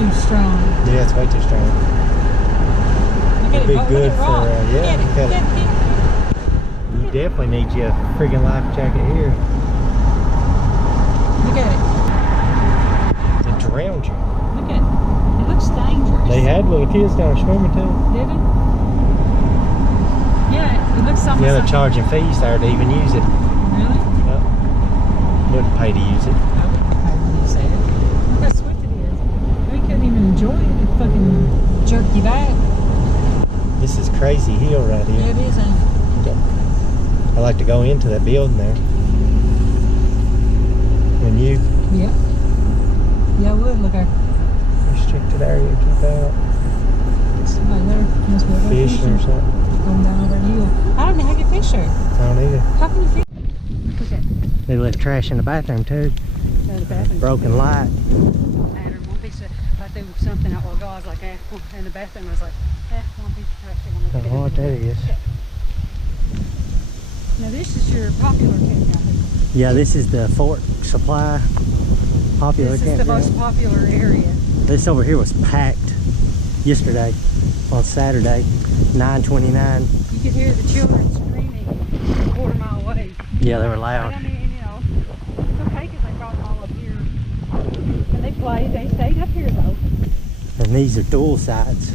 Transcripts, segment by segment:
too strong. Yeah, it's way too strong. It'd be good for, yeah. You definitely need your friggin' life jacket here. Look at it. It drowned you. Look at it. It looks dangerous. They had little kids down there swimming too. Did it? Yeah, it looks something. Yeah, they're charging fees there to even use it. Really? Yep. Wouldn't pay to use it. I wouldn't pay when you say it. Look how swift it is. We couldn't even enjoy it. It fucking jerked you back. This is crazy hill right here. Yeah, it is, ain't it? I like to go into that building there. When you? Yeah. Yeah, I would. Look at restricted area, keep out. somebody there. Must be a Fishing or something. Going down over the hill. I don't know how to fish there. I don't either. How can you fish? Look at They left trash in the bathroom too. the bathroom. Broken light. Matter. One piece of, like there was something out where I was like, in the bathroom. I was like, one piece of trash. I don't know what that is. Now this is your popular campground. Yeah, this is the Fort Supply popular This is the most popular area. This over here was packed yesterday on Saturday, 9/29. You could hear the children screaming a quarter mile away. Yeah, they were loud. But I mean, you know, it's okay because they brought them all up here. And they played, they stayed up here though. And these are dual sides.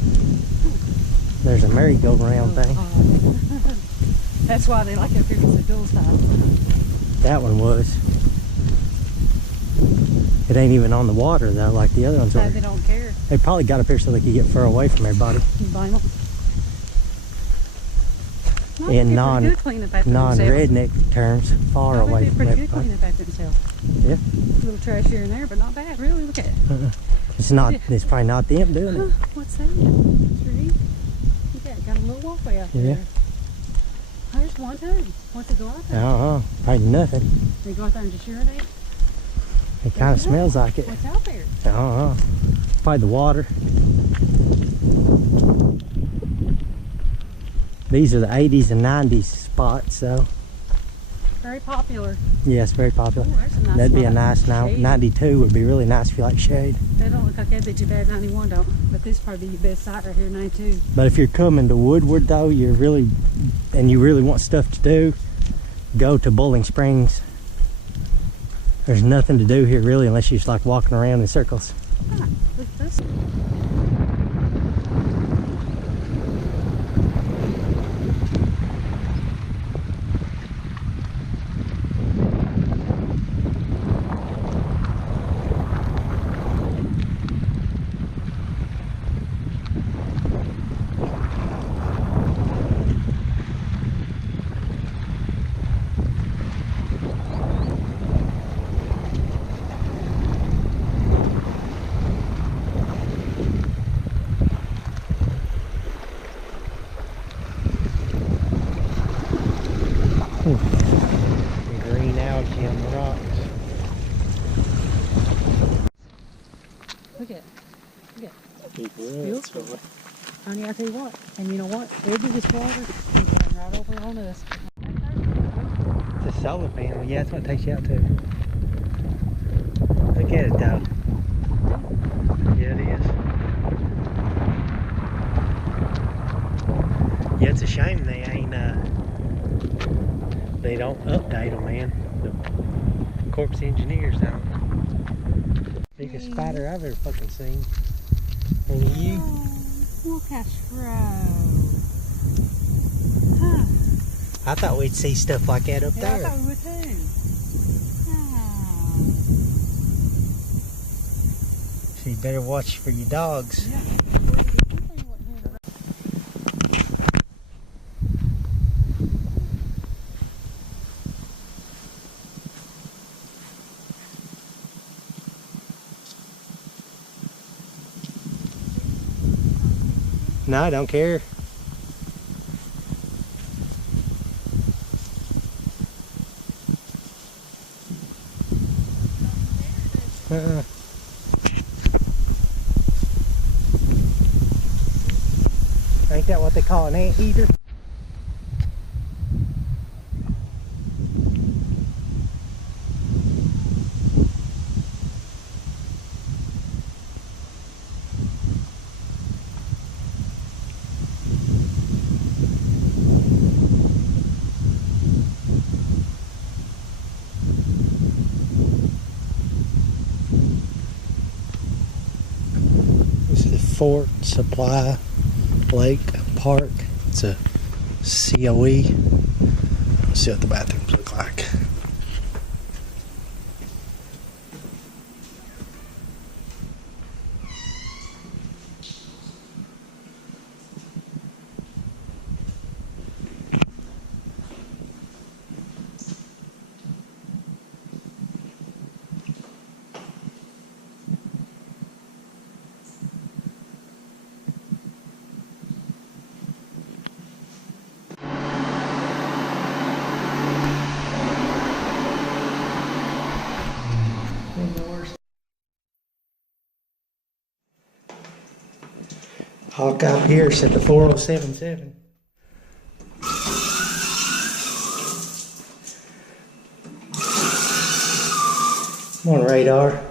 There's a merry-go-round thing. That's why they like it up here because the dual side. That one was. It ain't even on the water though, like the other ones No, were. they don't care. They probably got up here so they could get far away from everybody. You blame them? In non-redneck terms, far away from pretty good everybody. cleaning up after themselves. Yeah. A little trash here and there, but not bad. Really, look at it. It's not. It's probably not them doing it. What's that? Tree? Look at it. Got a little walkway out there. Yeah. Oh, there's one too. Wants to go out there. Probably nothing. They go out there and just urinate. It kind of smells like it. What's out there? Probably the water. These are the 80s and 90s spots, so. Very popular. Yes, very popular. Ooh, that's a nice That'd be a spot. nice now. Shade. 92 would be really nice if you like shade. They don't look like that'd be too bad. 91 don't. But this probably be your best site right here, 92. But if you're coming to Woodward though, you really want stuff to do, go to Bowling Springs. There's nothing to do here really unless you're just like walking around in circles. Ah, look at this. Green algae on the rocks. Look at it. Look at it. Beautiful. Honey, I tell you what. And you know what? It'll be this water and come right over on us. It's a solar panel. Yeah, that's what it takes you out to. Look at it though. Yeah, it is. Yeah, it's a shame they ain't, they don't update them, man. The corpse engineers don't. Biggest spider I've ever fucking seen. And you? Oh, look how shroud. Huh. I thought we'd see stuff like that up Yeah, there. I thought we would too. So you better watch for your dogs. Yeah. No, I don't care. Ain't that what they call an anteater? Fort Supply Lake Park. It's a COE. Let's see what the bathrooms look like. Hawk up here set to 4077. I'm on radar.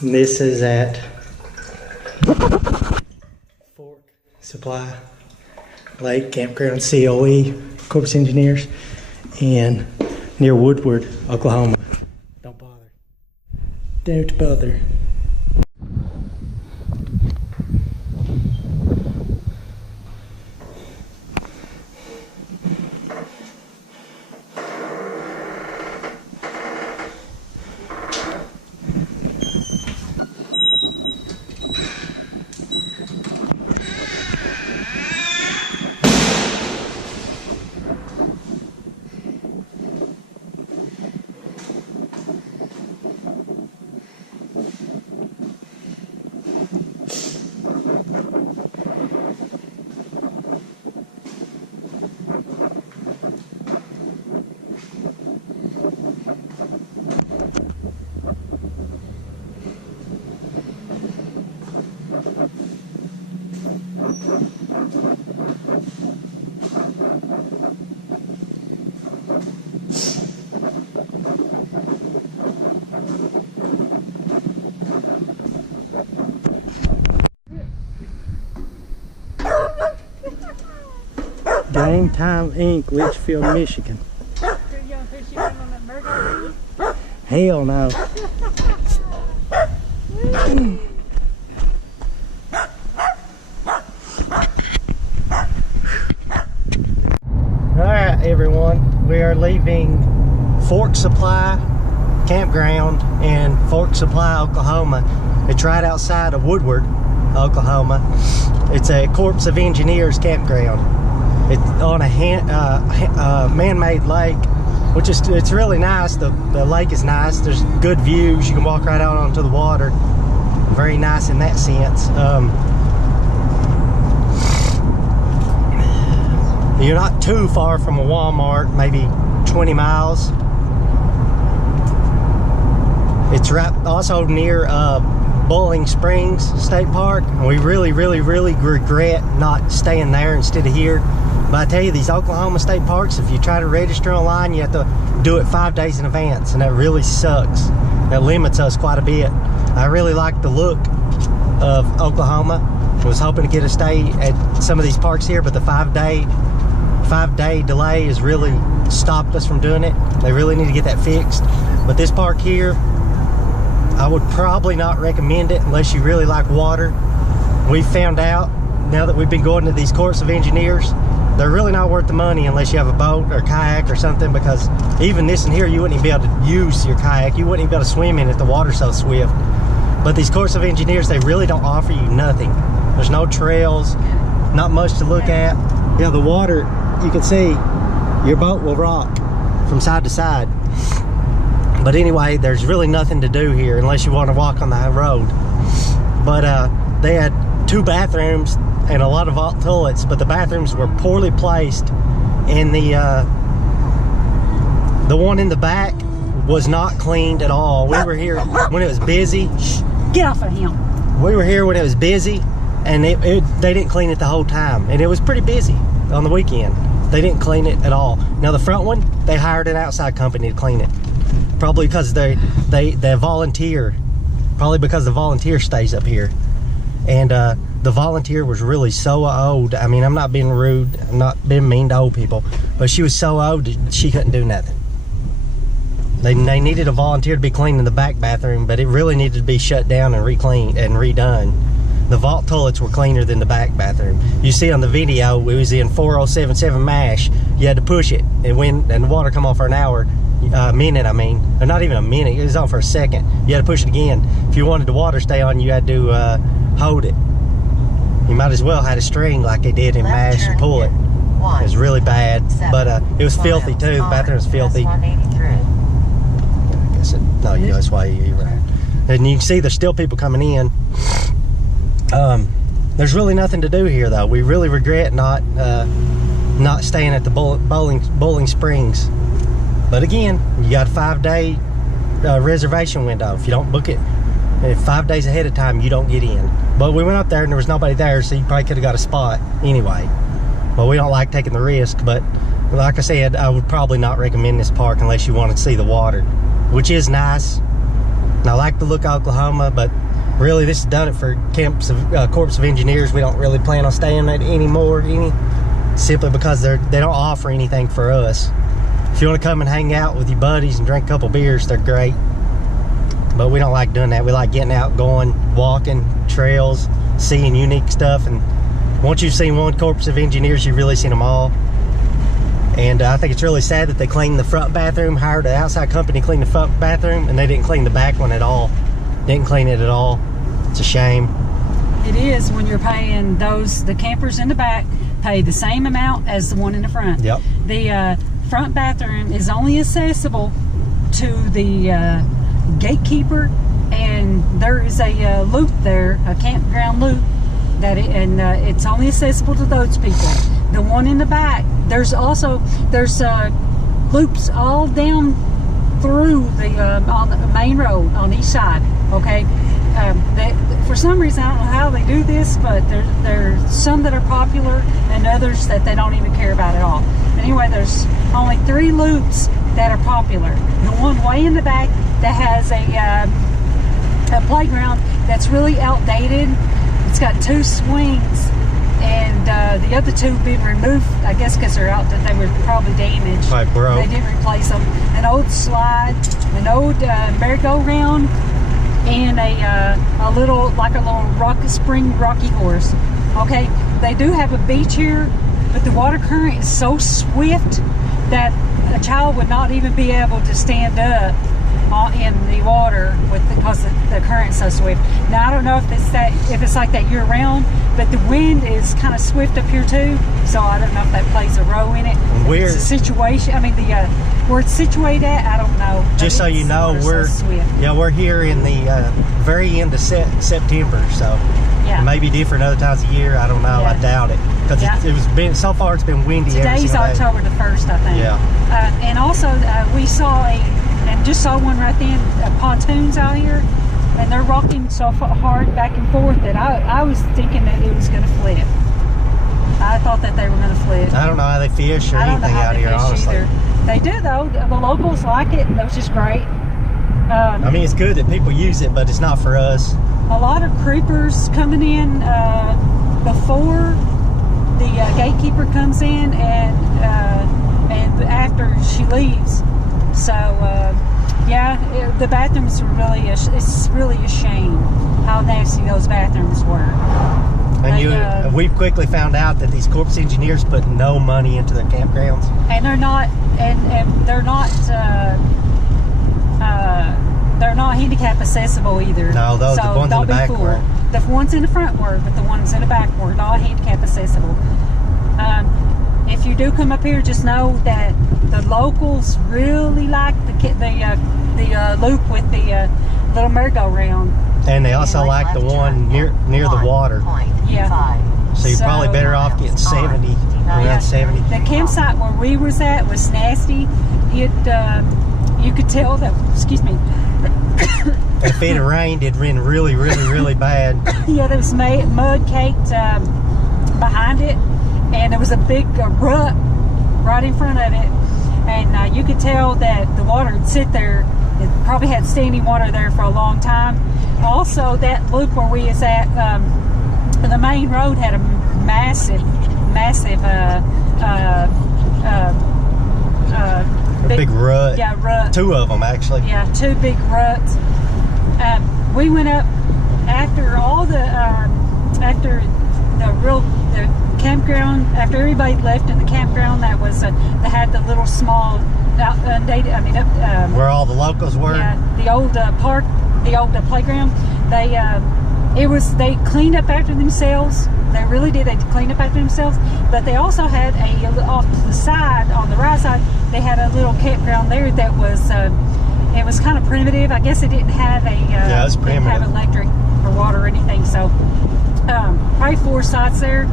And this is at Fort Supply Lake Campground COE, Corpus Engineers, and near Woodward, Oklahoma. Don't bother. Don't bother. Game Time Inc., Litchfield, Michigan. Hell no. Alright everyone, we are leaving Fort Supply Campground in Fort Supply, Oklahoma. It's right outside of Woodward, Oklahoma. It's a Corps of Engineers campground. It's on a man-made lake, which is, it's really nice. The lake is nice. There's good views. You can walk right out onto the water. Very nice in that sense. You're not too far from a Walmart, maybe 20 miles. It's right also near Bowling Springs State Park. And we really regret not staying there instead of here. But I tell you, these Oklahoma state parks, if you try to register online, you have to do it 5 days in advance, and that really sucks. That limits us quite a bit. I really like the look of Oklahoma. I was hoping to get a stay at some of these parks here, but the 5 day delay has really stopped us from doing it. They really need to get that fixed. But this park here, I would probably not recommend it unless you really like water. We found out, now that we've been going to these Corps of Engineers, they're really not worth the money unless you have a boat or kayak or something, because even this in here, you wouldn't even be able to use your kayak. You wouldn't even be able to swim in it. The water's so swift. But these Corps of Engineers, they really don't offer you nothing. There's no trails, not much to look at. Yeah, the water, you can see your boat will rock from side to side. But anyway, there's really nothing to do here unless you want to walk on the road. But they had 2 bathrooms and a lot of toilets, but the bathrooms were poorly placed, and the one in the back was not cleaned at all. We were here when it was busy. Shh, get off of him. We were here when it was busy, and they didn't clean it the whole time, and it was pretty busy on the weekend. They didn't clean it at all. Now the front one, they hired an outside company to clean it, probably because they volunteer, probably because the volunteer stays up here. And the the volunteer was really so old. I mean, I'm not being rude, I'm not being mean to old people, but she was so old that she couldn't do nothing. They needed a volunteer to be cleaning the back bathroom, but it really needed to be shut down and re-cleaned and redone. The vault toilets were cleaner than the back bathroom. You see on the video, it was in 4077 MASH. You had to push it, and the water come on for an hour, minute I mean, or not even a minute, it was on for a second. You had to push it again. If you wanted the water to stay on, you had to hold it. You might as well had a string like they did in MASH and pull it. It was really bad, but it was filthy too. The bathroom was filthy. I guess no, yeah, that's why you're right. And you can see there's still people coming in. There's really nothing to do here though. We really regret not staying at the Bowling Springs. But again, you got a 5-day reservation window. If you don't book it 5 days ahead of time, you don't get in. But we went up there and there was nobody there, so you probably could have got a spot anyway. Well, we don't like taking the risk, but like I said, I would probably not recommend this park unless you want to see the water, which is nice. And I like the look of Oklahoma, but really this has done it for Corps of Engineers. We don't really plan on staying there anymore, simply because they don't offer anything for us. If you want to come and hang out with your buddies and drink a couple beers, they're great. But we don't like doing that. We like getting out, going, walking, trails, seeing unique stuff. And once you've seen one Corps of Engineers, you've really seen them all. And I think it's really sad that they cleaned the front bathroom, hired an outside company to clean the front bathroom, and they didn't clean the back one at all. Didn't clean it at all. It's a shame. It is when you're paying the campers in the back pay the same amount as the one in the front. Yep. The front bathroom is only accessible to the gatekeeper, and there is a loop there, a campground loop, it's only accessible to those people. The one in the back, there's loops all down through on the main road on each side. Okay, for some reason I don't know how they do this, but there's some that are popular and others that they don't even care about at all. Anyway, there's only 3 loops that are popular. The one way in the back that has a playground that's really outdated. It's got 2 swings, and the other 2 being removed, I guess because they were probably damaged. Right, bro. They didn't replace them. An old slide, an old merry-go-round, and a little rocky horse. Okay, they do have a beach here, but the water current is so swift that a child would not even be able to stand up in the water because the current's so swift. Now I don't know if it's like that year round, but the wind is kind of swift up here too, so I don't know if that plays a role in it. We're the situation. I mean, where it's situated at, I don't know. Just so you know, we're here in the very end of September, so yeah. It may be different other times of year. I don't know. Yeah. I doubt it because so far it's been windy. Today's October the 1st, I think. Yeah. And also we just saw one right then, pontoons out here, and they're rocking so hard back and forth that I was thinking that it was going to flip. I thought that they were going to flip. I don't know how they fish or anything out here, honestly. Either. They do though. The locals like it, which is great. I mean, it's good that people use it, but it's not for us. A lot of creepers coming in before the gatekeeper comes in, and after she leaves. So yeah, the bathrooms were it's really a shame how nasty those bathrooms were. And we've quickly found out that these Corps Engineers put no money into their campgrounds. And they're not handicap accessible either. No, the ones in the back were. The ones in the front were, but the ones in the back were not handicap accessible. If you do come up here, just know that the locals really like the loop with the little merry-go-round. And they also like the one near the water. Yeah. So you're probably better off getting 70, around 70. The campsite where we was at was nasty. You could tell that, excuse me. If it had rained, it'd rain really, really, really bad. Yeah, there was mud caked behind it, and there was a big rut right in front of it. And you could tell that the water would sit there. It probably had standing water there for a long time. Also, that loop where we was at, the main road had a massive big rut. Yeah, rut. 2 of them actually. Yeah, 2 big ruts. We went up after all the after the campground. After everybody left in the campground, that was they had the little small undated. I mean, where all the locals were. Yeah, the old park, the old playground. They cleaned up after themselves. They really did. They cleaned up after themselves. But they also had off to the side, on the right side, they had a little campground there that was it was kind of primitive. I guess it didn't have yeah, it was didn't have electric or water or anything. So probably 4 sites there.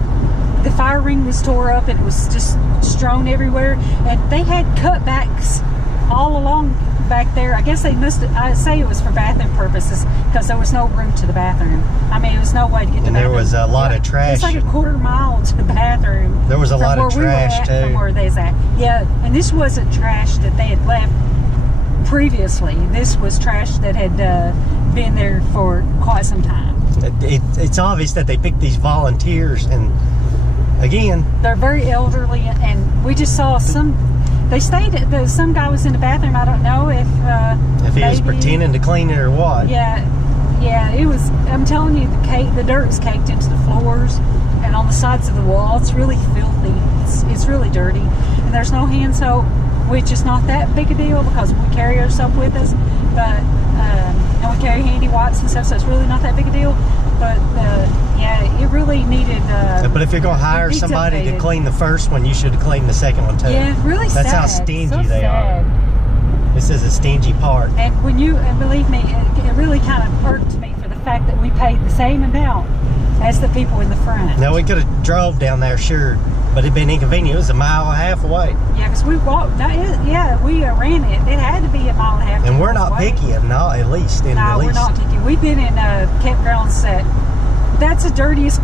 The fire ring was tore up and it was just strewn everywhere. And they had cutbacks all along back there. I guess I'd say it was for bathroom purposes because there was no room to the bathroom. I mean, there was no way to get to the bathroom. And there was a lot of trash. It's like a quarter mile to the bathroom. There was a lot of trash too. From where they was at. Yeah, and this wasn't trash that they had left previously. This was trash that had been there for quite some time. It's obvious that they picked these volunteers, and again, they're very elderly, and we just saw some. They stayed. Some guy was in the bathroom. I don't know if he was pretending to clean it or what. Yeah, it was. I'm telling you, the dirt is caked into the floors and on the sides of the wall. It's really filthy. It's really dirty, and there's no hand soap, which is not that big a deal because we carry our soap with us, but and we carry handy wipes and stuff, so it's really not that big a deal. But yeah, it really needed. But if you're gonna hire somebody to clean the first one, you should clean the second one too. Yeah, really. That's sad. how stingy So they sad. are. This is a stingy park. And believe me, it really kind of irked me for the fact that we paid the same amount as the people in the front. Now we could have drove down there, sure, but it'd been inconvenient. It was a mile and a half away. Yeah, because we walked. We ran it. It had to be a mile and a half. And we're not picky, at least. No, we're not picky. We've been in campgrounds that's the dirtiest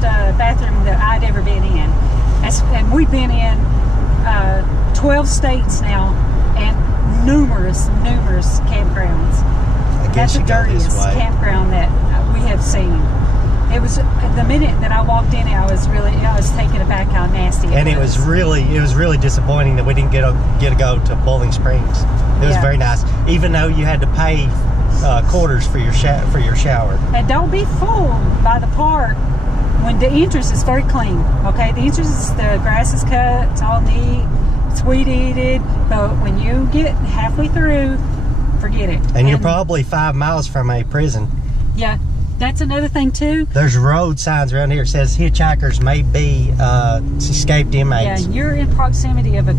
bathroom that I'd ever been in. And we've been in 12 states now and numerous campgrounds. I guess that's the dirtiest campground that we have seen. It was the minute that I walked in, I was taken aback how nasty it was. And it was really disappointing that we didn't get to go to Bowling Springs. It was very nice, even though you had to pay quarters for your shower. And don't be fooled by the park when the entrance is very clean. Okay, the entrance the grass is cut, it's all neat, it's weed-eated, but when you get halfway through, forget it. And you're probably 5 miles from a prison. Yeah, that's another thing too. There's road signs around here. It says hitchhikers may be escaped inmates. Yeah, you're in proximity of a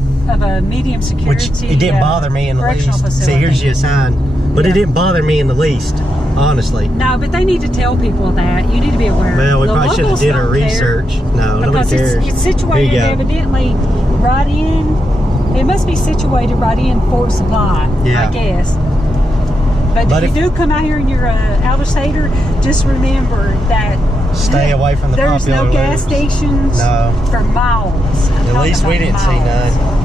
medium security. Which it didn't bother me in the least. Facility. See, here's your sign. But it didn't bother me in the least, honestly. No, but they need to tell people that. You need to be aware. Well, we probably should have did our research. No, nobody cares. Because it's situated evidently right in. It must be situated right in Fort Supply, I guess. But if you do come out here and you're an out-of-stater, just remember that stay away from the popular there's no gas stations for miles. At least we didn't see none.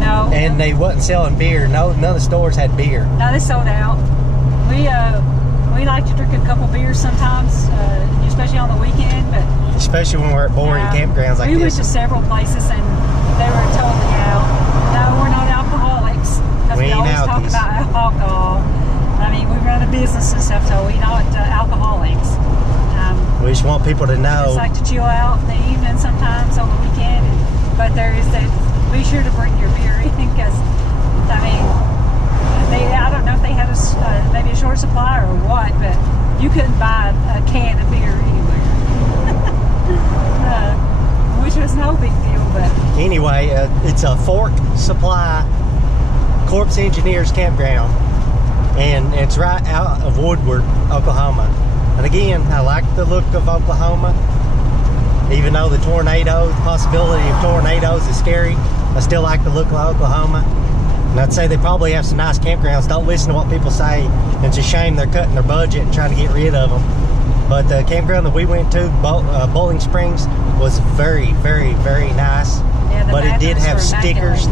No. And they wasn't selling beer. None of the stores had beer. No, they sold out. We like to drink a couple beers sometimes, especially on the weekend. But especially when we're at boring campgrounds like this. We went to several places and they were totally out. No, we're not alcoholics because we always talk about alcohol. I mean, we run a business and stuff, so we're not alcoholics. We just want people to know. We just like to chill out in the evening sometimes on the weekend. But be sure to bring your beer in because, I mean, I don't know if they had maybe a short supply or what, but you couldn't buy a can of beer anywhere. Which was no big deal, but. Anyway, it's a Fork Supply Corpse Engineers Campground. And it's right out of Woodward, Oklahoma. And again, I like the look of Oklahoma. Even though the possibility of tornadoes is scary, I still like the look of Oklahoma. And I'd say they probably have some nice campgrounds. Don't listen to what people say. It's a shame they're cutting their budget and trying to get rid of them. But the campground that we went to, Bowling Springs, was very, very, very nice. Yeah, but it did have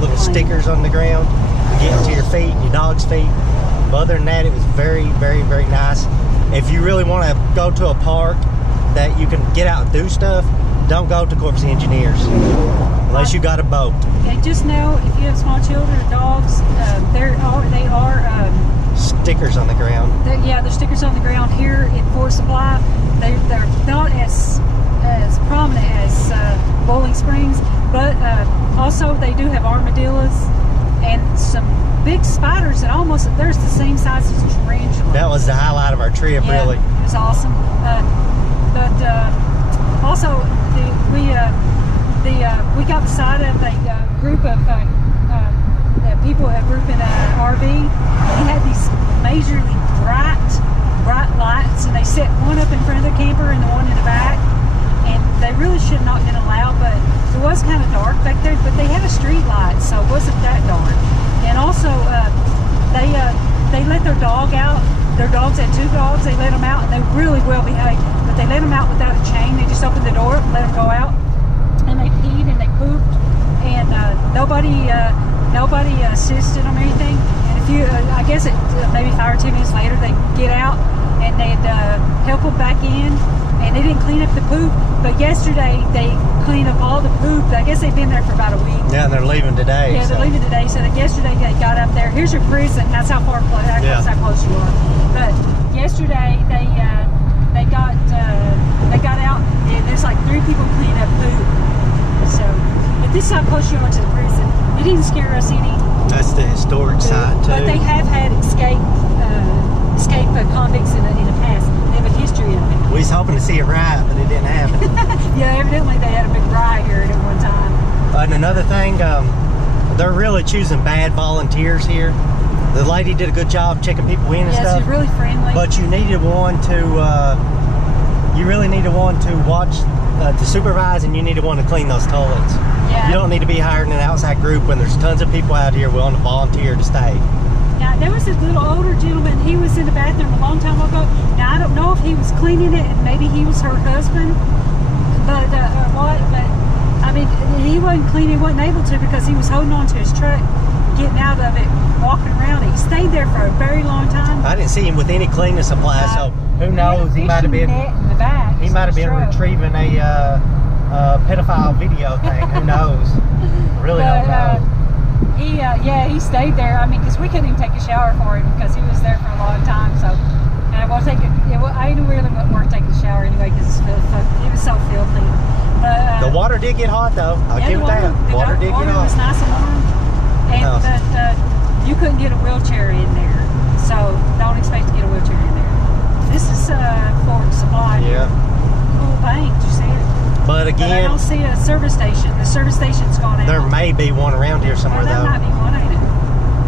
little stickers on the ground to get into your feet and your dog's feet. But other than that, it was very, very, very nice. if you really want to go to a park that you can get out and do stuff, don't go to Corpus Engineers unless you got a boat. And just know, if you have small children or dogs, they are Stickers on the ground. there's stickers on the ground here in Fort Supply. They're not as prominent as Bowling Springs, but also they do have armadillos and some big spiders that they're the same size as a tarantula. That was the highlight of our trip, Yeah, really. it was awesome. But also we got beside of a group of people, a group in an RV. They had these majorly bright lights, and they set one up in front of the camper and the one in the back. And they really should not have been allowed, but it was kind of dark back there. But they had a street light, so it wasn't that dark. And also, they let their dog out. Their dogs had 2 dogs. They let them out, and they really well behaved. But they let them out without a chain. They just opened the door, let them go out, and they peed and they pooped, and nobody assisted them or anything. And if you, I guess maybe 5 or 10 minutes later, they get out and they'd help them back in, and they didn't clean up the poop. But yesterday they cleaned up all the poop. I guess they've been there for about a week. Yeah, and they're leaving today. Yeah, they're leaving today. So that yesterday they got up there. Here's your prison. That's how far that's how close you are. But yesterday they got out, and there's like 3 people cleaning up poop. So, but this is how close you are to the prison. It didn't scare us any. That's the historic side too. But they have had escape convicts in the past. They have a history of it. We was hoping to see a riot, but it didn't happen. Yeah, evidently they had a big riot here at one time. And another thing, they're really choosing bad volunteers here. The lady did a good job checking people in and stuff. Yeah, she's really friendly. But you needed one to, you really needed one to watch, to supervise, and you needed one to clean those toilets. Yeah. You don't need to be hiring an outside group when there's tons of people out here willing to volunteer to stay. Now, there was a little older gentleman. He was in the bathroom a long time ago. Now, I don't know if he was cleaning it and maybe he was her husband, but or what. But I mean, he wasn't cleaning. He wasn't able to because he was holding on to his truck, getting out of it, walking around. He stayed there for a very long time. I didn't see him with any cleaning supplies, so who knows? He might have been. In the back. He might have been retrieving a pedophile video thing. Who knows? I really don't know. He stayed there. I mean, because we couldn't even take a shower for him because he was there for a long time. So, I really wasn't worth taking a shower anyway because it was so filthy. But the water did get hot though. I'll give it that. Water did get hot. It was nice and warm, but you couldn't get a wheelchair in there. So don't expect to get a wheelchair in there. This is Fort Supply. Yeah. Cool bank. Did you see it? But again, I don't see a service station. The service station's gone out. There may be one around here somewhere there though. There might be one, ain't it?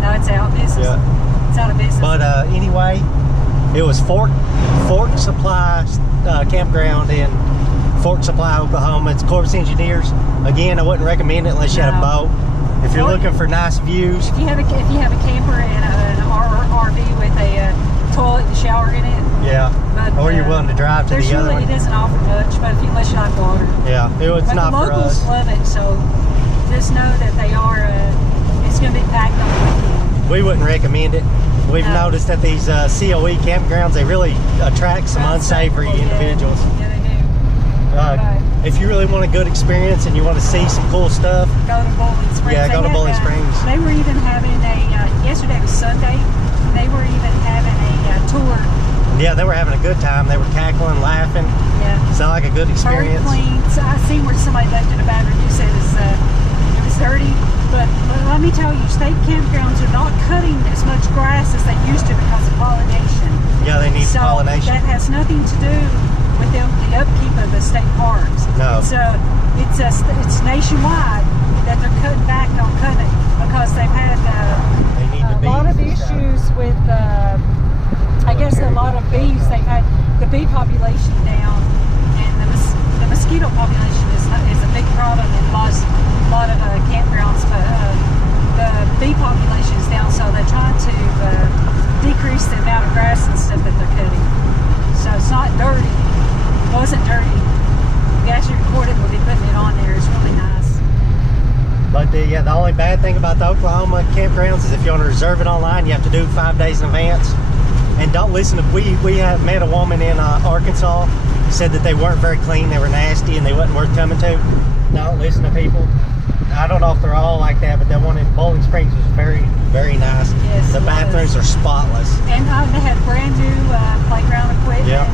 No, it's out of business. Yeah. It's out of business. But anyway, it was Fort Supply Campground in Fort Supply, Oklahoma. It's Corpus Engineers. Again, I wouldn't recommend it unless you had a boat. If you're looking for nice views. If you have a camper and an RV with a toilet and shower in it. Yeah. But, or you're willing to drive to the other one. It doesn't offer much, but unless you like water. Yeah, it's not for us. But the locals love it, so just know that they are. It's going to be packed on the weekend. We wouldn't recommend it. We've noticed that these COE campgrounds, they really attract some unsavory individuals. Yeah, they do. If you really want a good experience and you want to see some cool stuff, go to Bowling Springs. Yeah, go to Bowling Springs. They were even having yesterday was Sunday, they were even having a tour. Yeah, they were having a good time. They were cackling, laughing. Yeah. Sounded like a good experience. Very clean. So I seen where somebody left it a bad review, said it was dirty. But let me tell you, state campgrounds are not cutting as much grass as they used to because of pollination. Yeah, they need pollination. That has nothing to do with the upkeep of the state parks. No. It's nationwide that they're cutting back on cutting it because they've had a lot of issues with, I guess, a lot of bees. They've had the bee population down, and the mosquito population is a big problem in a lot of campgrounds. But the bee population is down, so they're trying to decrease the amount of grass and stuff that they're cutting. So it's not dirty. It wasn't dirty. We actually recorded it. We'll be putting it on there. It's really nice. But the only bad thing about the Oklahoma campgrounds is if you want to reserve it online, you have to do it 5 days in advance. And don't listen to, we have met a woman in Arkansas who said that they weren't very clean, they were nasty, and they wasn't worth coming to. Don't listen to people. I don't know if they're all like that, but that one in Bowling Springs was very, very nice. Yes, the bathrooms are spotless. And they had brand new playground equipment. Yeah.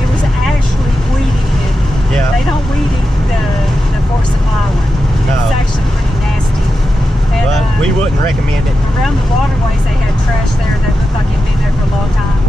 It was actually weed eating. Yeah. They don't weed eat the Fort Supply one. No. It's actually pretty nasty. And, But we wouldn't recommend it. Around the waterways, they had trash there that looked like it'd been there for a long time.